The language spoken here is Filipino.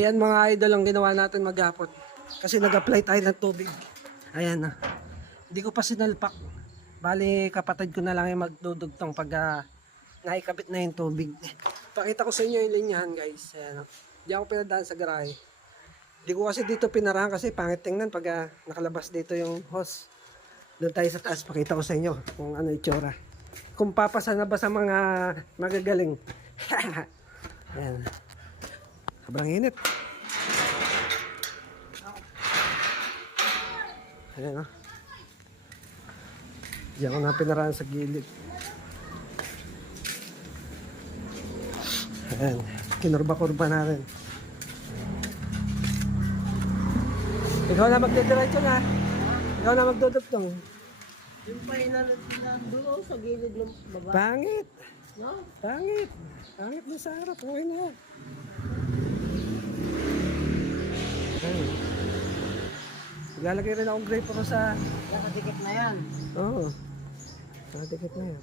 Ayan mga idol ang ginawa natin maghapon. Kasi nag-apply tayo ng tubig. Ayan na. Hindi ko pa sinalpak. Bali kapatid ko na lang yung magdudugtong pag naikabit na yung tubig. Pakita ko sa inyo yung linyahan guys. Ayan. Hindi ako pinadaan sa garahe. Hindi ko kasi dito pinarahan kasi pangit tingnan pag nakalabas dito yung hose. Doon tayo sa taas. Pakita ko sa inyo kung ano itsura. Kung papasa na ba sa mga magagaling. Ayan. Sobrang init. Ayan o. Diyan ko na pinarahan sa gilid. Ayan. Kinurba-kurba natin. Ikaw na magdidiretso na. Ikaw na magdudugtong. Yung pa doon sa gilid ng baba. Pangit. No? Pangit. Pangit na sa harap. Okay na. Ayan. Ilalagay rin akong grape ko sa... Nakadikit na yan. Oo. Nakadikit na yan.